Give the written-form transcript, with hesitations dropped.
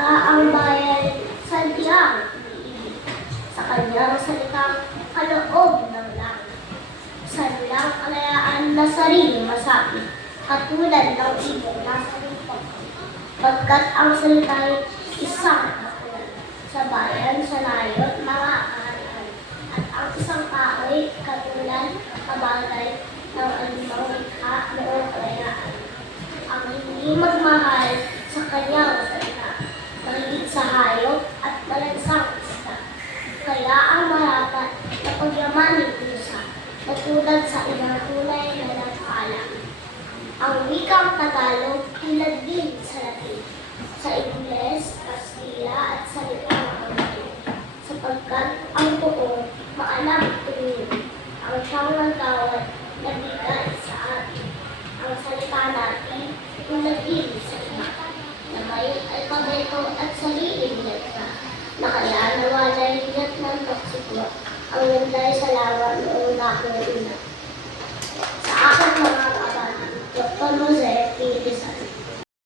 ka ang bayan sa diyang umiibig. Sa kanyang salitang kaloob ng langit. Sa nilang kalayaan na sariling masabi, katulad ng ibon na sa lupang. Pagkat ang salita'y isang katulad. Sa bayan, sa layo, mga kaharian. At ang isang kahoy, katulad, kabagay ng alimang likha noong kalayaan. Ang hindi magmahal sa kanyang salita, mahigit sa hayop at malansang isda. Kaya ang marapat na pagyamanin pusa, matulad sa ilang tunay na nagpala. Ang wikang Tagalog tulad din sa Latin, sa Ingles, Kastila at salitang Anglo, sapagkat ang buo maalam tumingin, ang siyang nagtawad na bigay sa atin. Ang salita natin tulad din sa iba, na may alpabeto at sariling letra, na kaya nawalay hiyat ng toksiko ang landay sa lawa noong nakuuna.